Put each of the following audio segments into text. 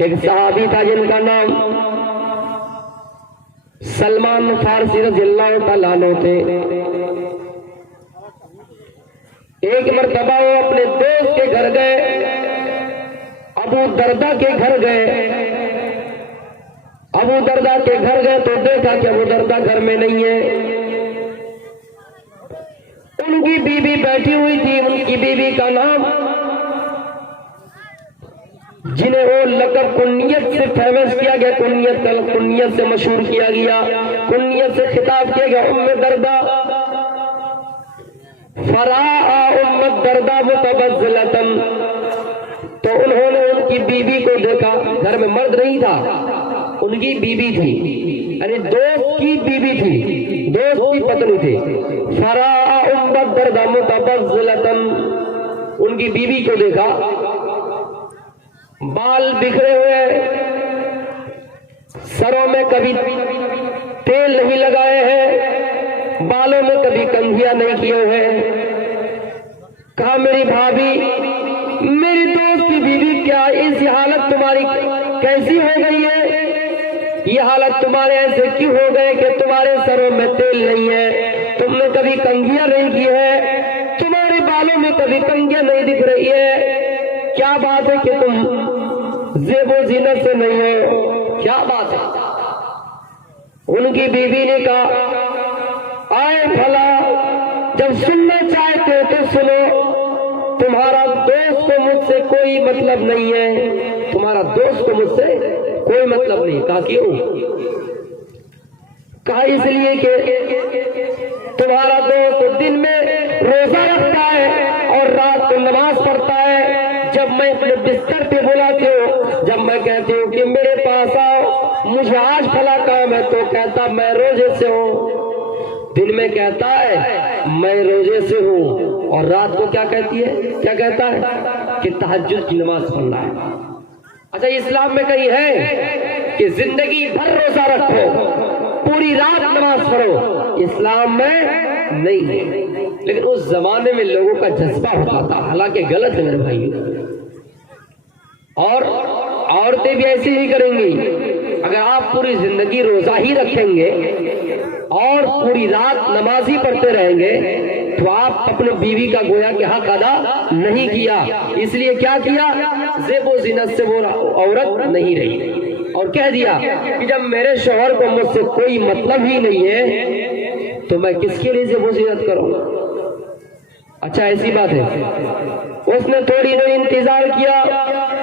ایک صحابی تھا جن کا نام سلمان فارسی رضی اللہ تعالیٰ عنہ تھے. ایک مرتبہ وہ اپنے دوست کے گھر گئے، ابو دردہ کے گھر گئے. ابو دردہ کے گھر گئے تو دیکھا کہ ابو دردہ گھر میں نہیں ہے. ان کی بیوی بیٹھی ہوئی تھی. ان کی بیوی کا نام، جنہیں وہ لقب کنیت سے فیمس کیا گیا، کنیت سے مشہور کیا گیا، کنیت سے خطاب کیا گیا، ام دردہ. فرا ام دردہ متبذلتن، تو انہوں نے ان کی بیوی کو دیکھا. گھر میں مرد نہیں تھا، ان کی بیوی تھی، یعنی دوست کی بیوی تھی، دوست کی پتنی تھی. فرا ام دردہ متبذلتن، ان کی بیوی کو دیکھا، بال بکھرے ہوئے، سروں میں کبھی تیل نہیں لگائے ہیں، بالوں میں کبھی کنگھیاں نہیں کیے ہوئے. کہا میری بھابھی، میری دوست کی بیوی، کیا اس حالت تمہاری کیسی ہو گئی ہے؟ یہ حالت تمہارے ایسے کیوں ہو گئے کہ تمہارے سروں میں تیل نہیں ہے، تم نے کبھی کنگھیاں نہیں کی ہے، تمہارے بالوں میں کبھی کنگھیاں نہیں دکھ رہی ہے؟ کیا بات ہے کہ تم زیب و زینت سے نہیں ہو؟ کیا بات ہے؟ ان کی بیوی نے کہا، آئے بھلا، جب سننا چاہتے ہو تو سنو. تمہارا دوست کو مجھ سے کوئی مطلب نہیں ہے، تمہارا دوست کو مجھ سے کوئی مطلب نہیں. کہا کیوں؟ کہا اس لیے کہ تمہارا دوست دن میں روزہ رکھتا ہے اور رات کو نماز پڑھتا ہے. جب میں اپنے بستر پہ بلاتی ہوں، جب میں کہتی ہوں کہ میرے پاس آؤ، مجھے آج فلاں کام ہے، تو کہتا میں روزے سے ہوں. دن میں کہتا ہے میں روزے سے ہوں، اور رات کو کیا کہتی ہے؟ کیا کہتا ہے؟ کہ تہجد کی نماز پڑھنا ہے. اچھا، اسلام میں کہیں ہے کہ زندگی بھر روزہ رکھو، پوری رات نماز پڑھو؟ اسلام میں نہیں ہے. لیکن اس زمانے میں لوگوں کا جذبہ ہوتا تھا، حالانکہ غلط ہے میرے بھائی. اور عورتیں بھی ایسے ہی کریں گی. اگر آپ پوری زندگی روزہ ہی رکھیں گے اور پوری رات نماز ہی پڑھتے رہیں گے تو آپ اپنے بیوی کا گویا کہ حق ادا نہیں کیا. اس لیے کیا کیا؟ زیب و زینت سے وہ عورت نہیں رہی، اور کہہ دیا کہ جب میرے شوہر کو مجھ سے کوئی مطلب ہی نہیں ہے تو میں کس کے لیے زیب و زینت کروں؟ اچھا، ایسی بات ہے. اس نے تھوڑی دیر انتظار کیا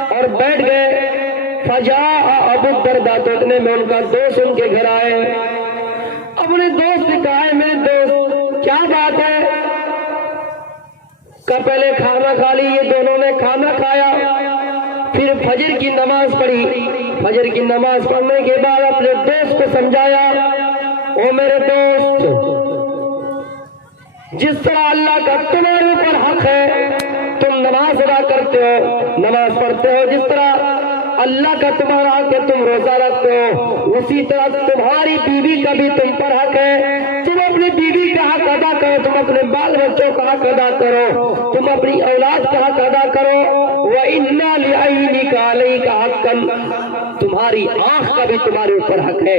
اور بیٹھ گئے. فجاء ابو الدرداء، تو اتنے میں ان کا دوست ان کے گھر آئے. اپنے دوست نے کہا، میرے دوست کیا بات ہے؟ کہ پہلے کھانا کھا لی. یہ دونوں نے کھانا کھایا، پھر فجر کی نماز پڑھی. فجر کی نماز پڑھنے کے بعد اپنے دوست کو سمجھایا، او میرے دوست، جس طرح اللہ کا تمہارے اوپر حق ہے، تم نماز ادا کرتے ہو، نماز پڑھتے ہو، جس طرح اللہ کا تمہارا حق ہے تم روزہ رکھتے ہو، اسی طرح تمہاری بیوی کا بھی تم پر حق ہے. تم اپنی بیوی کا حق ادا کرو، تم اپنے بال بچوں کا حق ادا کرو، تم اپنی اولاد کا حق ادا کرو. وَإِنَّ لِعَيْنِكَ عَلَيْكَ حَقًّا، تمہاری آنکھ کا بھی تمہارے اوپر حق ہے.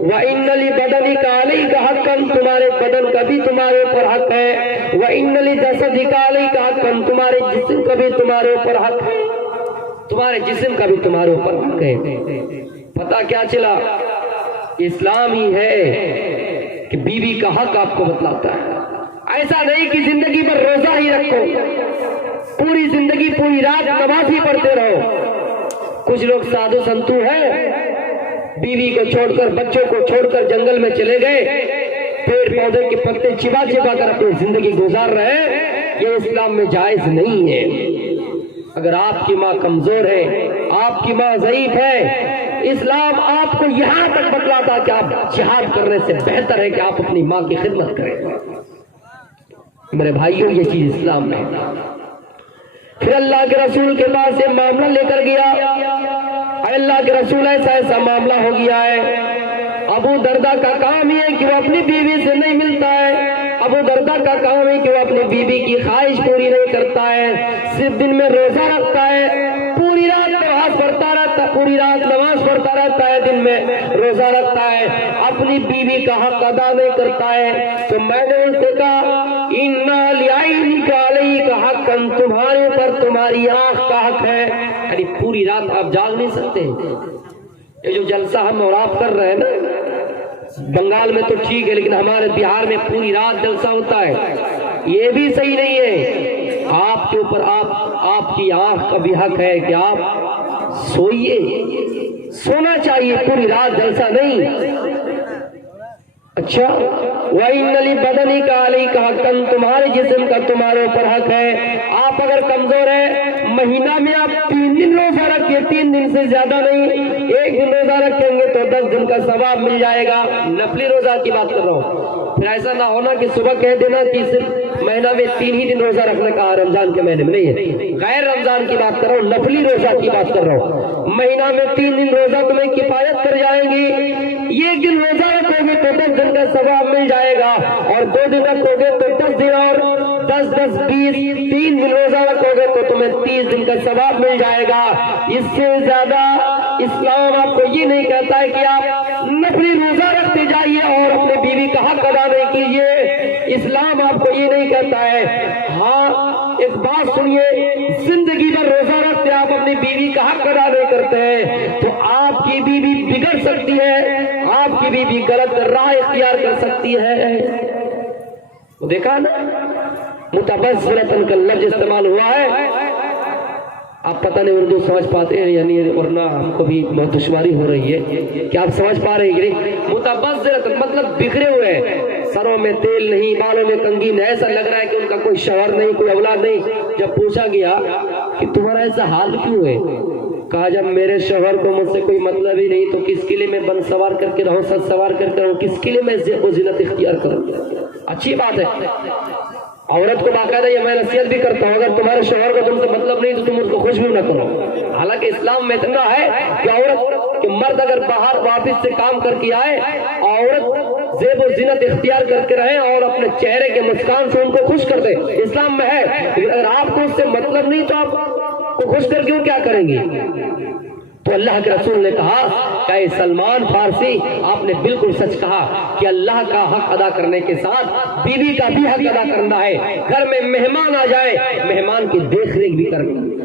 وَإِنَّ لِبَدَنِكَ عَلَيْكَ حَقًّا، تمہارے بدن کا بھی تمہارے اوپر حق ہے. وَإِنَّ لِجَسَدِكَ عَلَيْكَ حَقًّا، تمہارے جسم کا بھی تمہارے اوپر حق ہے، تمہارے جسم کا بھی تمہارے اوپر حق ہے. پتہ کیا چلا؟ اسلام ہی ہے کہ بیوی کا حق آپ کو بتلاتا ہے. ایسا نہیں کہ زندگی بھر روزہ ہی رکھو، پوری زندگی پوری رات نماز ہی پڑھتے رہو. کچھ لوگ سادھو سنتو ہیں، بیوی کو چھوڑ کر، بچوں کو چھوڑ کر جنگل میں چلے گئے، پیڑ پودے کے پتے چبا چبا کر اپنی زندگی گزار رہے ہیں. یہ اسلام میں جائز نہیں ہے. اگر آپ کی ماں کمزور ہے، آپ کی ماں ضعیف ہے، اسلام آپ کو یہاں تک بتلاتا کہ آپ جہاد کرنے سے بہتر ہے کہ آپ اپنی ماں کی خدمت کریں. میرے بھائیوں، یہ چیز اسلام میں. پھر اللہ کے رسول کے پاس یہ معاملہ لے کر گیا. اللہ کے رسول، ایسا ایسا معاملہ ہو گیا ہے. ابو دردہ کا کام یہ ہے کہ وہ اپنی بیوی سے نہیں ملتا ہے. ابو دردہ کا کام ہے کہ وہ اپنی بیوی کی خواہش پوری نہیں کرتا ہے، صرف دن میں روزہ رکھتا ہے، پوری رات نماز پڑھتا رہتا، پوری رات پڑھتا رہتا ہے، دن میں روزہ رکھتا ہے، اپنی بیوی کا حق ادا نہیں کرتا ہے، تو میں نے ان سے کہا اِنَّا لِعَيْنِكَ عَلَيْكَ حَقًّا، تمہارے اوپر تمہاری آنکھ کا حق ہے۔ یعنی پوری رات آپ جاگ نہیں سکتے۔ یہ جو جلسہ ہم اور آپ کر رہے ہیں نا، بنگال میں تو ٹھیک ہے، لیکن ہمارے بہار میں پوری رات جلسہ ہوتا ہے، یہ بھی صحیح نہیں ہے۔ آپ کے اوپر آپ کی آنکھ کا بھی حق ہے کہ آپ سوئیے، سونا چاہیے، پوری رات جلسہ نہیں۔ اچھا، وَإِنَّ لِبَدَنِكَ عَلَيْكَ حَقًّا، تمہارے جسم کا تمہارے اوپر حق ہے۔ آپ اگر کمزور ہیں، مہینہ میں آپ 3 دن روزہ رکھیں، 3 دن سے زیادہ نہیں، 1 دن روزہ رکھیں گے تو 10 دن کا ثواب مل جائے گا۔ نفلی روزہ کی بات کر رہا ہوں، پھر ایسا نہ ہونا کہ صبح کہہ دینا کہ صرف مہینہ میں 3 ہی دن روزہ رکھنے کا، رمضان کے مہینے میں نہیں ہے، غیر رمضان کی بات کر رہا ہوں، نفلی روزہ کی بات کر رہا ہوں۔ مہینہ میں 3 دن روزہ تمہیں کفایت کر جائیں گی، 1 دن روزہ رکھو گے تو 10 دن کا ثواب مل جائے گا، اور 2 دن رکھو گے تو 10 دن، اور 10 10 20 3 دن روزہ رکھو گے تو تمہیں 30 دن کا ثواب مل جائے گا۔ اس سے زیادہ اسلام آپ کو یہ نہیں کہتا ہے کہ آپ نفلی روزہ رکھتے جائیے اور اپنے بیوی کا حق ادا نہیں کیجیے، اسلام آپ کو یہ نہیں کہتا ہے۔ ہاں، ایک بات سنیے، زندگی بھر روزہ رکھتے آپ اپنی بیوی کا حق ادا نہیں کرتے ہیں تو آپ کی بیوی بگڑ سکتی ہے، آپ کی بیوی غلط راہ اختیار کر سکتی ہے۔ وہ دیکھا نا، متبذرۃ کا لفظ استعمال ہوا ہے، آپ پتہ نہیں اردو سمجھ پاتے ہیں یعنی، ورنہ ہم کو بھی بہت دشواری ہو رہی ہے کہ آپ سمجھ پا رہے ہیں۔ متبذرۃ مطلب بکھرے ہوئے ہیں، سروں میں تیل نہیں، بالوں میں کنگھی، ایسا لگ رہا ہے کہ ان کا کوئی شوہر نہیں، کوئی اولاد نہیں۔ جب پوچھا گیا کہ تمہارا ایسا حال کیوں ہے، کہا جب میرے شوہر کو مجھ سے کوئی مطلب ہی نہیں تو کس کے لیے میں بن سوار کر کے رہوں، سج سوار کر کے رہوں، کس کے لیے میں زیب و زینت اختیار کروں۔ اچھی بات ہے، عورت کو باقاعدہ یہ میں نصیحت بھی کرتا ہوں، اگر تمہارے شوہر کو تم سے مطلب نہیں تو تم اس کو خوش بھی نہ کرو۔ حالانکہ اسلام میں اتنا ہے کہ عورت کہ مرد اگر باہر واپس سے کام کر کے آئے، عورت زیب و زینت اختیار کر کے رہے اور اپنے چہرے کے مسکان سے ان کو خوش کر دے، اسلام میں ہے۔ لیکن اگر آپ کو اس سے مطلب نہیں تو آپ کو خوش کر کے کیا کریں گے؟ تو اللہ کے رسول نے کہا کہ اے سلمان فارسی، آپ نے بالکل سچ کہا کہ اللہ کا حق ادا کرنے کے ساتھ بیوی کا بھی حق ادا کرنا ہے۔ گھر میں مہمان آ جائے، مہمان کی دیکھ ریکھ بھی کرنا ہے۔